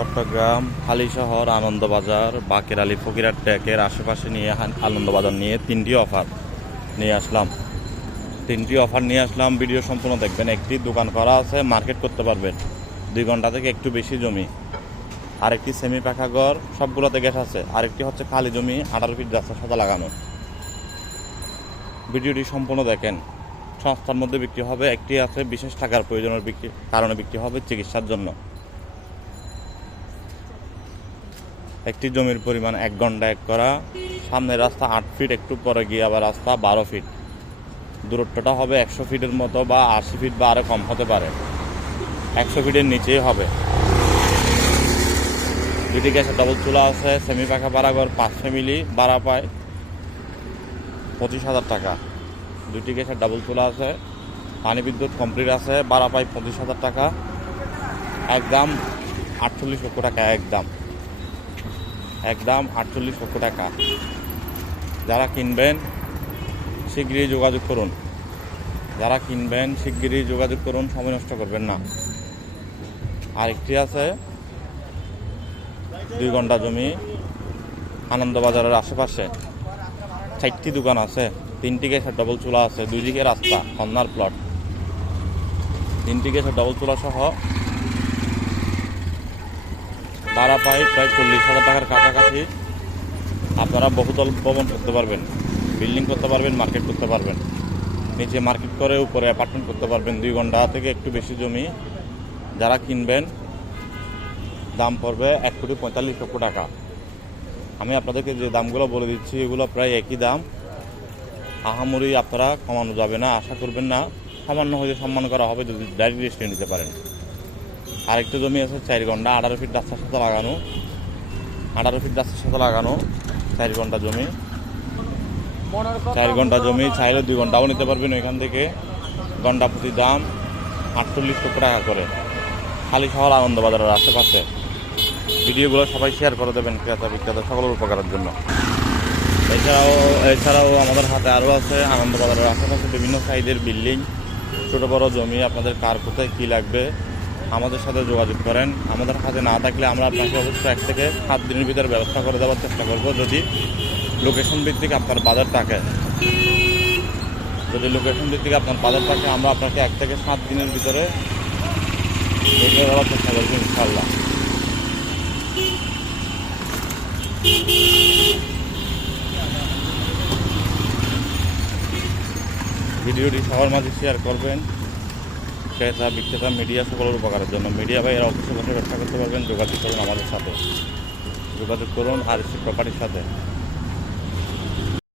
চট্টগ্রাম, হালিশহর, আনন্দবাজার বাকের আলী ফকিরার ট্যাকের আশেপাশে নিয়ে আনন্দবাজার নিয়ে তিনটি অফার নিয়ে আসলাম। তিনটি অফার নিয়ে আসলাম, ভিডিও সম্পূর্ণ দেখবেন। একটি দোকান করা আছে, মার্কেট করতে পারবেন। দুই ঘণ্টা থেকে একটু বেশি জমি। আরেকটি সেমি পাখা ঘর, সবগুলোতে গ্যাস আছে। আরেকটি হচ্ছে খালি জমি, আঠারো ফিট রাস্তার সাদা লাগানো। ভিডিওটি সম্পূর্ণ দেখেন। সংস্থার মধ্যে বিক্রি হবে, একটি আছে বিশেষ টাকার প্রয়োজনের বিক্রি কারণে বিক্রি হবে চিকিৎসার জন্য। একটি জমির পরিমাণ এক ঘণ্টা এক করা। সামনের রাস্তা আট ফিট একটু পরে গিয়ে আবার রাস্তা বারো ফিট দূরত্বটা হবে একশো ফিটের মতো বা আশি ফিট বা আরও কম হতে পারে। একশো ফিটের নিচেই হবে। দুটি গ্যাসের ডবল চুলা আছে সেমি পাখা বাড়াঘর পাঁচ ফ্যামিলি ভাড়া পায়। পঁচিশ হাজার টাকা। দুটি গ্যাসের ডাবল চুলা আছে, পানি বিদ্যুৎ কমপ্লিট আছে, ভাড়া পায় পঁচিশ হাজার টাকা। একদম আটচল্লিশ লক্ষ টাকা একদম। একদম আটচল্লিশ লক্ষ টাকা। যারা কিনবেন শীঘ্রই যোগাযোগ করুন। যারা কিনবেন, শিগগিরই যোগাযোগ করুন, সময় নষ্ট করবেন না। আরেকটি আছে, দুই ঘণ্টা জমি, আনন্দবাজারের আশেপাশে। চারটি দোকান আছে, তিনটি গ্যাসের ডবল চুলা আছে, দুই দিকে রাস্তা কর্নার প্লট তিনটি গ্যাসের ডবল চুলা সহ ভাড়া পাই প্রায় চল্লিশ হাজার টাকার কাছাকাছি। আপনারা বহুতল ভবন করতে পারবেন বিল্ডিং করতে পারবেন মার্কেট করতে পারবেন। নিচে মার্কেট করে, উপরে অ্যাপার্টমেন্ট করতে পারবেন। দুই ঘণ্টা থেকে একটু বেশি জমি যারা কিনবেন, দাম পড়বে এক কোটি পঁয়তাল্লিশ লক্ষ টাকা। আমি আপনাদেরকে যে দামগুলো বলে দিচ্ছি, এগুলো প্রায় একই দাম। আহামরি আপনারা কমানো যাবে না, আশা করবেন না। সামান্য হয়তো সম্মান করা হবে যদি ডাইরেক্ট রেজিস্ট্রি নিতে পারেন। আরেকটা জমি আছে চার ঘণ্টা আঠারো ফিট রাস্তার সাথে লাগানো। আঠারো ফিট রাস্তার সাথে লাগানো চার ঘণ্টা জমি। চার ঘণ্টা জমি চাইলে দুই ঘন্টাও নিতে পারবেন ওইখান থেকে। ঘণ্টা প্রতি দাম আটচল্লিশ লক্ষ টাকা করে। খালি শহর আনন্দবাজারের আশেপাশে। ভিডিওগুলো সবাই শেয়ার করে দেবেন ক্রেতা বিক্রেতা সকলের উপকারের জন্য। এছাড়াও এছাড়াও আমাদের হাতে আরও আছে আনন্দবাজারের আশেপাশে বিভিন্ন সাইজের বিল্ডিং ছোটো বড় জমি, আপনাদের কার কোথায় কী লাগবে? আমাদের সাথে যোগাযোগ করেন। আমাদের হাতে না থাকলে আমরা আপনাকে অবশ্যই এক থেকে সাত দিনের ভিতরে ব্যবস্থা করে দেওয়ার চেষ্টা করব যদি লোকেশন ভিত্তিক আপনার বাজার থাকে। যদি লোকেশন ভিত্তিক আপনার বাজার থাকে, আমরা আপনাকে এক থেকে সাত দিনের ভিতরে এগিয়ে দেওয়ার চেষ্টা করব ইনশাল্লাহ ভিডিওটি সবার মাঝে শেয়ার করবেন। ক্রেতা বিক্রেতা, মিডিয়া সকলের উপকারের জন্য। মিডিয়া ভাইয়েরা অফিসে বসে ব্যবসা করতে পারবেন, যোগাযোগ করুন আমাদের সাথে। যোগাযোগ করুন আর এসি প্রপার্টির সাথে।